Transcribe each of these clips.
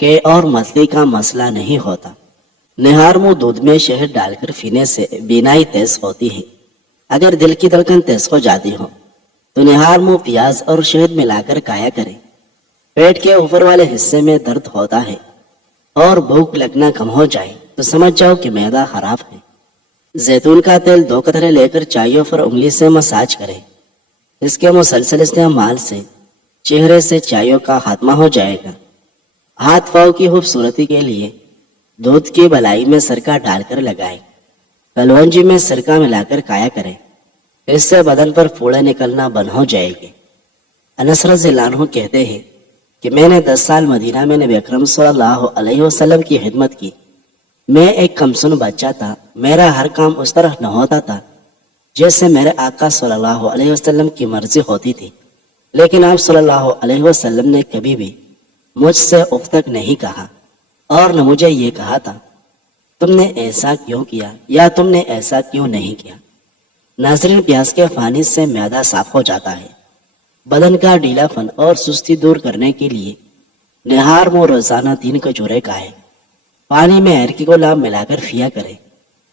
کہ اور متلی کا مسئلہ نہیں ہوتا۔ نہار منہ دودھ میں شہد ڈال کر پینے سے بینائی تیز ہوتی ہے۔ اگر دل کی دھڑکن تیز ہو جاتی ہو تو نہار منہ پیاز اور شہد ملا کر کھایا کریں۔ پیٹ کے اوپر والے حصے میں درد ہوتا ہے اور بھوک لگنا کم ہو جائے تو سمجھ جاؤ کہ معدہ خراب ہے۔ زیتون کا تیل 2 قطرے لے کر چائیوں پر انگلی سے مساج کریں۔ اس کے مسلسل استعمال سے چہرے سے چائیوں کا خاتمہ ہو جائے گا۔ ہاتھ پاؤں کی خوبصورتی کے لیے دودھ کی بلائی میں سرکہ ڈال کر لگائیں۔ کلونجی میں سرکہ ملا کر کھایا کریں۔ اس سے بدن پر پھوڑے نکلنا بند ہو جائے گی۔ انس رضی اللہ عنہ کہتے ہیں کہ میں نے 10 سال مدینہ میں نبی اکرم صلی اللہ علیہ وسلم کی خدمت کی۔ میں ایک کمسن بچہ تھا۔ میرا ہر کام اس طرح نہ ہوتا تھا جیسے میرے آقا صلی اللہ علیہ وسلم کی مرضی ہوتی تھی، لیکن آپ صلی اللہ علیہ وسلم نے کبھی بھی مجھ سے اف تک نہیں کہا اور نہ مجھے یہ کہا تھا تم نے ایسا کیوں کیا یا تم نے ایسا کیوں نہیں کیا۔ ناظرین، پیاز کے پانی سے معدہ صاف ہو جاتا ہے۔ بدن کا ڈھیلا پن اور سستی دور کرنے کے لیے نہار منہ روزانہ 3 کھجوریں کھائیں۔ پانی میں ارکی گلاب ملا کر پیا کریں۔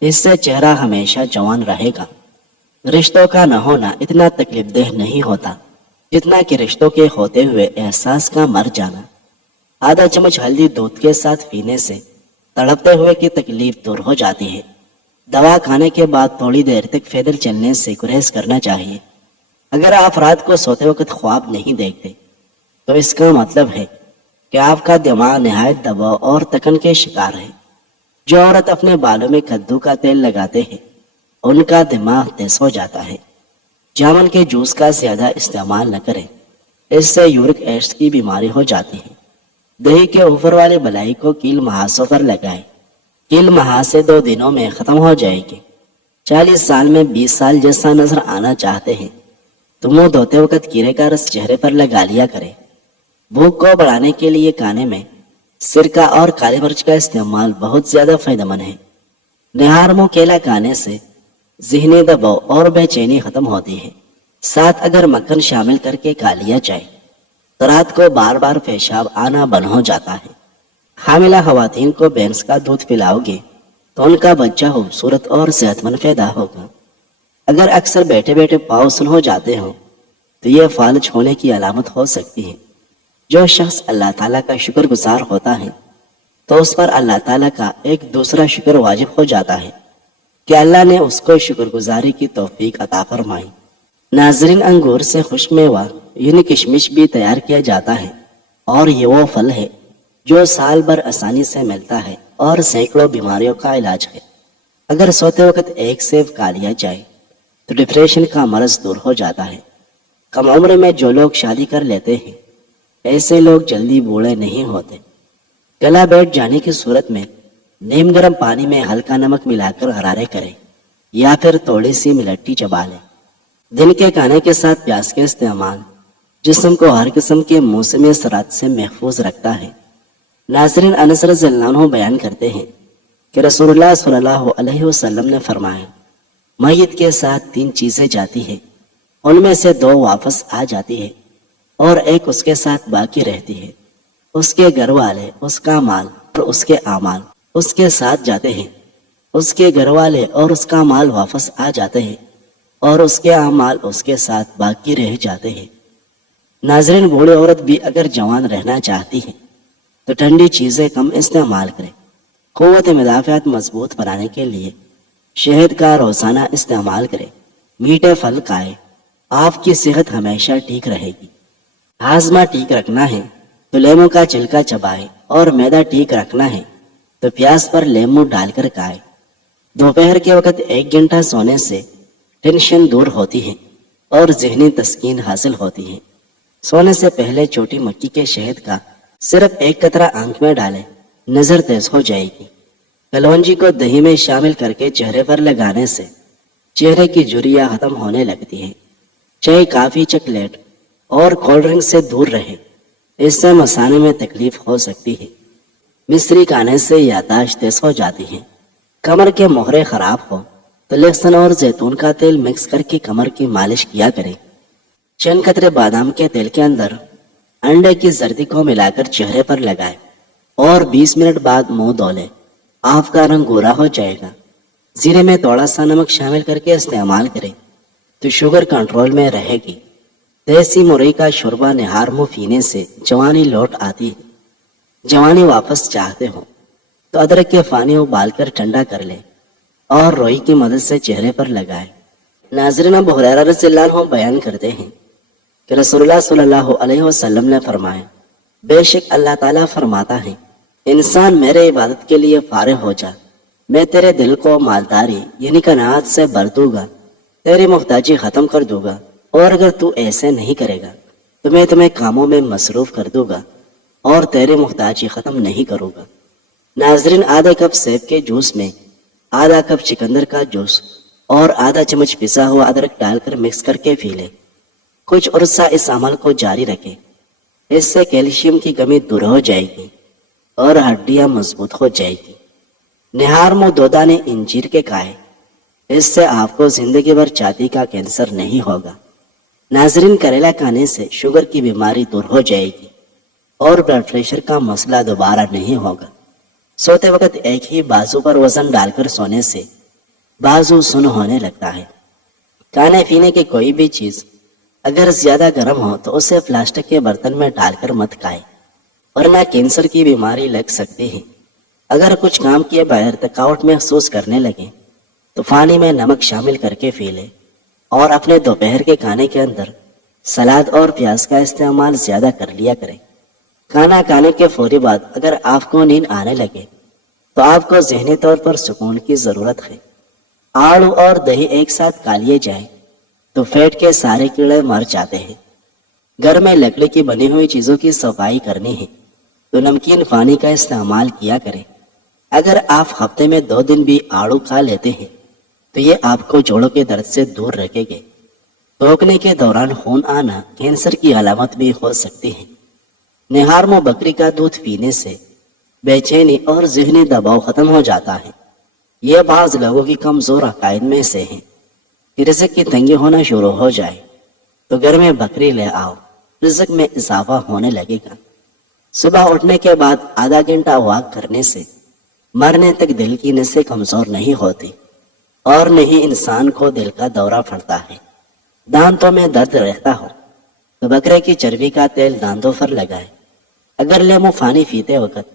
اس سے چہرہ ہمیشہ جوان رہے گا۔ رشتوں کا نہ ہونا اتنا تکلیف دہ نہیں ہوتا جتنا کہ رشتوں کے ہوتے ہوئے احساس کا مر جانا۔ آدھا چمچ ہلدی دودھ کے ساتھ پینے سے تڑپتے ہوئے کی تکلیف دور ہو جاتی ہے۔ دوا کھانے کے بعد تھوڑی دیر تک پیدل چلنے سے گریز کرنا چاہیے۔ اگر آپ رات کو سوتے وقت خواب نہیں دیکھتے تو اس کا مطلب ہے کہ آپ کا دماغ نہایت دباؤ اور تکن کے شکار ہے۔ جو عورت اپنے بالوں میں کدو کا تیل لگاتے ہیں ان کا دماغ تیز ہو جاتا ہے۔ جامن کے جوس کا زیادہ استعمال نہ کریں، اس سے یورک ایسڈ کی بیماری ہو جاتی ہے۔ دہی کے اوپر والے بلائی کو کیل محاسوں پر لگائیں۔ کیل محاسے 2 دنوں میں ختم ہو جائے گی۔ 40 سال میں 20 سال جیسا نظر آنا چاہتے ہیں تو منہ دھوتے وقت کیرے کا رس چہرے پر لگا لیا کریں۔ بھوک کو بڑھانے کے لیے کھانے میں سرکہ اور کالی مرچ کا استعمال بہت زیادہ فائدہ مند ہے۔ نہار منہ کیلا کھانے سے ذہنی دباؤ اور بے چینی ختم ہوتی ہے۔ ساتھ اگر مکھن شامل کر کے کھا لیا جائے تو رات کو بار بار پیشاب آنا بند ہو جاتا ہے۔ حاملہ خواتین کو بھینس کا دودھ پلاؤ گے تو ان کا بچہ خوبصورت اور صحت مند پیدا ہوگا۔ اگر اکثر بیٹھے بیٹھے پاؤں سن ہو جاتے ہوں تو یہ فالج ہونے کی علامت ہو سکتی ہے۔ جو شخص اللہ تعالیٰ کا شکر گزار ہوتا ہے تو اس پر اللہ تعالیٰ کا ایک دوسرا شکر واجب ہو جاتا ہے کہ اللہ نے اس کو شکر گزاری کی توفیق عطا فرمائی۔ ناظرین، انگور سے خشک میوہ یعنی کشمش بھی تیار کیا جاتا ہے اور یہ وہ پھل ہے جو سال بھر آسانی سے ملتا ہے اور سینکڑوں بیماریوں کا علاج ہے۔ اگر سوتے وقت ایک سیب کھا لیا جائے تو ڈپریشن کا مرض دور ہو جاتا ہے۔ کم عمر میں جو لوگ شادی کر لیتے ہیں ایسے لوگ جلدی بوڑھے نہیں ہوتے۔ گلا بیٹھ جانے کی صورت میں نیم گرم پانی میں ہلکا نمک ملا کر غرارے کریں یا پھر تھوڑی سی ملٹی چبا لیں۔ دن کے کھانے کے ساتھ پیاز کے استعمال جسم کو ہر قسم کے موسمی اثرات سے محفوظ رکھتا ہے۔ ناظرین، انس رضی اللہ عنہ بیان کرتے ہیں کہ رسول اللہ صلی اللہ علیہ وسلم نے فرمایا، میت کے ساتھ 3 چیزیں جاتی ہیں، ان میں سے 2 واپس آ جاتی ہے اور ایک اس کے ساتھ باقی رہتی ہے۔ اس کے گھر والے، اس کا مال اور اس کے اعمال اس کے ساتھ جاتے ہیں۔ اس کے گھر والے اور اس کا مال واپس آ جاتے ہیں اور اس کے اعمال اس کے ساتھ باقی رہ جاتے ہیں۔ ناظرین، بوڑھی عورت بھی اگر جوان رہنا چاہتی ہے تو ٹھنڈی چیزیں کم استعمال کریں۔ قوت مدافعت مضبوط بنانے کے لیے شہد کا روزانہ استعمال کریں۔ میٹھے پھل کھائیں، آپ کی صحت ہمیشہ ٹھیک رہے گی۔ ہاضمہ ٹھیک رکھنا ہے تو لیموں کا چھلکا چبائیں اور معدہ ٹھیک رکھنا ہے تو پیاز پر لیموں ڈال کر کھائیں۔ دوپہر کے وقت 1 گھنٹہ سونے سے ٹینشن دور ہوتی ہے اور ذہنی تسکین حاصل ہوتی ہے۔ سونے سے پہلے چھوٹی مکھی کے شہد کا صرف 1 قطرہ آنکھ میں ڈالیں، نظر تیز ہو جائے گی۔ کلونجی کو دہی میں شامل کر کے چہرے پر لگانے سے چہرے کی جھریاں ختم ہونے لگتی ہیں۔ چائے، کافی، چاکلیٹ اور کولڈ ڈرنک سے دور رہیں، اس سے مثانے میں تکلیف ہو سکتی ہے۔ مصری کھانے سے یادداشت تیز ہو جاتی ہے۔ کمر کے مہرے خراب ہو تو لہسن اور زیتون کا تیل مکس کر کے کمر کی مالش کیا کریں۔ چند قطرے بادام کے تیل کے اندر انڈے کی زردی کو ملا کر چہرے پر لگائیں۔ اور 20 منٹ بعد منہ دھولے، آپ کا رنگ گورا ہو جائے گا۔ زیرے میں تھوڑا سا نمک شامل کر کے استعمال کریں تو شوگر کنٹرول میں رہے گی۔ دیسی مرئی کا شوربہ نہار منہ پینے سے جوانی لوٹ آتی ہے۔ جوانی واپس چاہتے ہو تو ادرک کے پانی ابال کر ٹھنڈا کر لیں اور روئی کی مدد سے چہرے پر لگائیں۔ ناظرین، ابو ہریرہ رضی اللہ عنہ بیان کرتے ہیں کہ رسول اللہ صلی اللہ علیہ وسلم نے فرمایا، بے شک اللہ تعالیٰ فرماتا ہے، انسان میرے عبادت کے لیے فارغ ہو جا، میں تیرے دل کو مالداری یعنی قناعت سے بھر دوں گا، تیری محتاجی ختم کر دوں گا، اور اگر تو ایسے نہیں کرے گا تو میں تمہیں کاموں میں مصروف کر دوں گا اور تیری محتاجی ختم نہیں کروں گا۔ ناظرین، آدھا کپ سیب کے جوس میں آدھا کپ چکندر کا جوس اور آدھا چمچ پسا ہوا ادرک ڈال کر مکس کر کے پی لیں۔ کچھ عرصہ اس عمل کو جاری رکھیں، اس سے کیلشیم کی کمی دور ہو جائے گی اور ہڈیاں مضبوط ہو جائے گی۔ نہار منہ 2 دانے انجیر کے کھائیں، اس سے آپ کو زندگی بھر چھاتی کا کینسر نہیں ہوگا۔ ناظرین، کریلا کھانے سے شوگر کی بیماری دور ہو جائے گی اور بلڈ پریشر کا مسئلہ دوبارہ نہیں ہوگا۔ سوتے وقت ایک ہی بازو پر وزن ڈال کر سونے سے بازو سن ہونے لگتا ہے۔ کھانے پینے کی کوئی بھی چیز اگر زیادہ گرم ہو تو اسے پلاسٹک کے برتن میں ڈال کر مت کھائیں، ورنہ کینسر کی بیماری لگ سکتی ہے۔ اگر کچھ کام کیے بغیر تھکاوٹ محسوس کرنے لگے تو پانی میں نمک شامل کر کے پی لیں اور اپنے دوپہر کے کھانے کے اندر سلاد اور پیاز کا استعمال زیادہ کر لیا کریں۔ کھانا کھانے کے فوری بعد اگر آپ کو نیند آنے لگے تو آپ کو ذہنی طور پر سکون کی ضرورت ہے۔ آڑو اور دہی ایک ساتھ کھا لیے جائیں تو پیٹ کے سارے کیڑے مر جاتے ہیں۔ گھر میں لکڑی کی بنی ہوئی چیزوں کی صفائی کرنی ہے تو نمکین پانی کا استعمال کیا کریں۔ اگر آپ ہفتے میں 2 دن بھی آڑو کھا لیتے ہیں تو یہ آپ کو جوڑوں کے درد سے دور رکھے گے۔ ٹوکنے کے دوران خون آنا کینسر کی علامت بھی ہو سکتی ہے۔ نہار منہ بکری کا دودھ پینے سے بے چینی اور ذہنی دباؤ ختم ہو جاتا ہے۔ یہ بعض لوگوں کی کمزور عقائد میں سے ہے کہ رزق کی تنگی ہونا شروع ہو جائے تو گھر میں بکری لے آؤ، رزق میں اضافہ ہونے لگے گا۔ صبح اٹھنے کے بعد آدھا گھنٹہ واک کرنے سے مرنے تک دل کی نسیں کمزور نہیں ہوتی اور نہیں انسان کو دل کا دورہ پڑتا ہے۔ دانتوں میں درد رہتا ہو تو بکرے کی چربی کا تیل دانتوں پر لگائے۔ اگر لیمو پانی پیتے وقت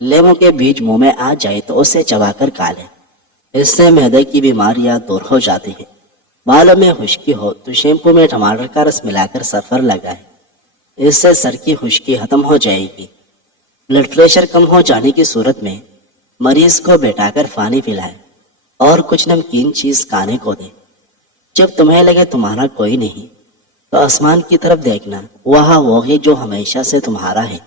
لیمو کے بیج منہ میں آ جائے تو اسے چبا کر کھا لیں، اس سے معدے کی بیماریاں دور ہو جاتی ہیں۔ بالوں میں خشکی ہو تو شیمپو میں ٹماٹر کا رس ملا کر سر پر لگائیں، اس سے سر کی خشکی ختم ہو جائے گی۔ بلڈ پریشر کم ہو جانے کی صورت میں مریض کو بیٹھا کر پانی پلائیں اور کچھ نمکین چیز کھانے کو دیں۔ جب تمہیں لگے تمہارا کوئی نہیں تو آسمان کی طرف دیکھنا، وہاں وہ ہے جو ہمیشہ سے تمہارا ہے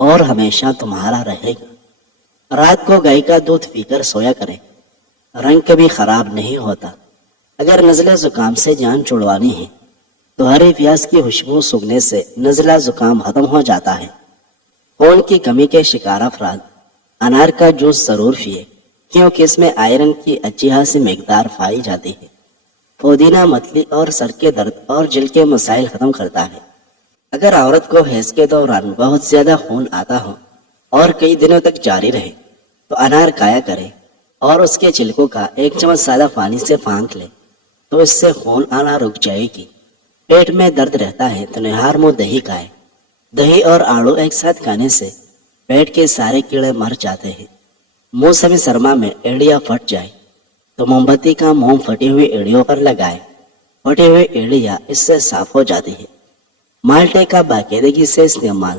اور ہمیشہ تمہارا رہے گا۔ رات کو گائے کا دودھ پی کر سویا کریں، رنگ کبھی خراب نہیں ہوتا۔ اگر نزلہ زکام سے جان چھڑوانی ہے تو ہری پیاز کی خوشبو سونگھنے سے نزلہ زکام ختم ہو جاتا ہے۔ خون کی کمی کے شکار افراد انار کا جوس ضرور پیے کیونکہ اس میں آئرن کی اچھی خاصی مقدار پائی جاتی ہے۔ پودینہ متلی اور سر کے درد اور جلد کے مسائل ختم کرتا ہے۔ اگر عورت کو حیض کے دوران بہت زیادہ خون آتا ہو اور کئی دنوں تک جاری رہے تو انار کھایا کرے اور اس کے چھلکوں کا 1 چمچ سادہ پانی سے پھانک لے تو اس سے خون آنا رک جائے گی۔ پیٹ میں درد رہتا ہے تو نہار منہ دہی کھائے۔ دہی اور آڑو ایک ساتھ کھانے سے پیٹ کے سارے کیڑے مر جاتے ہیں۔ موسم سرما میں ایڑیاں پھٹ جائے تو موم بتی کا موم پھٹی ہوئی ایڑیوں پر لگائے، پھٹی ہوئی ایڑیاں اس سے صاف ہو جاتی ہے۔ مالٹے کا باقاعدگی سے استعمال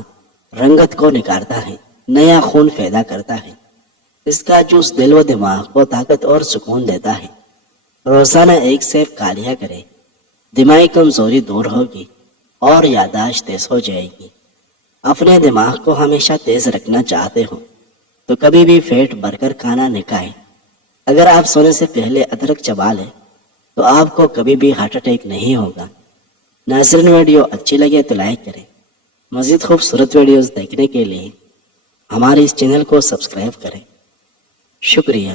رنگت کو نکارتا ہے، نیا خون پیدا کرتا ہے۔ اس کا جوس دل و دماغ کو طاقت اور سکون دیتا ہے۔ روزانہ 1 سیب کھا لیا کرے، دماغی کمزوری دور ہوگی اور یادداشت تیز ہو جائے گی۔ اپنے دماغ کو ہمیشہ تیز رکھنا چاہتے ہو تو کبھی بھی پیٹ بھر کر کھانا نہ کھائیں۔ اگر آپ سونے سے پہلے ادرک چبا لیں تو آپ کو کبھی بھی ہارٹ اٹیک نہیں ہوگا۔ ناظرین، ویڈیو اچھی لگے تو لائک کریں۔ مزید خوبصورت ویڈیوز دیکھنے کے لیے ہمارے اس چینل کو سبسکرائب کریں۔ شکریہ۔